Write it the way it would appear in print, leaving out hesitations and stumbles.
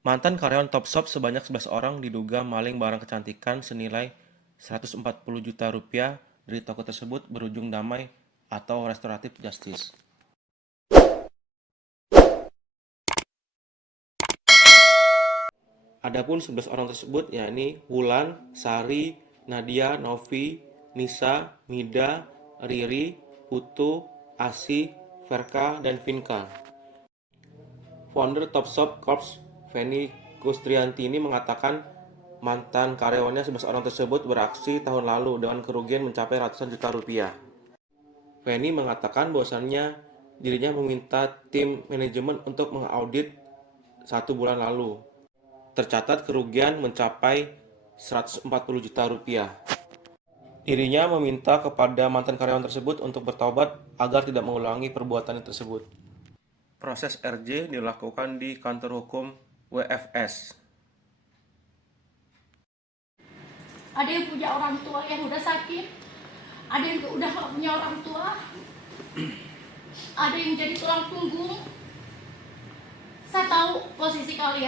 Mantan karyawan Topshop sebanyak 11 orang diduga maling barang kecantikan senilai 140 juta rupiah dari toko tersebut berujung damai atau restoratif justice. Adapun 11 orang tersebut yakni Wulan, Sari, Nadia, Novi, Nisa, Mida, Riri, Putu, Asi, Verka, dan Vinka. Founder Topshop Corp, Feni Kustrianti ini mengatakan mantan karyawannya 11 orang tersebut beraksi tahun lalu dengan kerugian mencapai ratusan juta rupiah. Feni mengatakan bahwasannya dirinya meminta tim manajemen untuk mengaudit 1 bulan lalu. Tercatat kerugian mencapai 140 juta rupiah. Dirinya meminta kepada mantan karyawan tersebut untuk bertobat agar tidak mengulangi perbuatan tersebut. Proses RJ dilakukan di kantor hukum WFS. Ada yang punya orang tua yang udah sakit, ada yang udah gak punya orang tua, ada yang jadi tulang punggung. Saya tahu posisi kalian.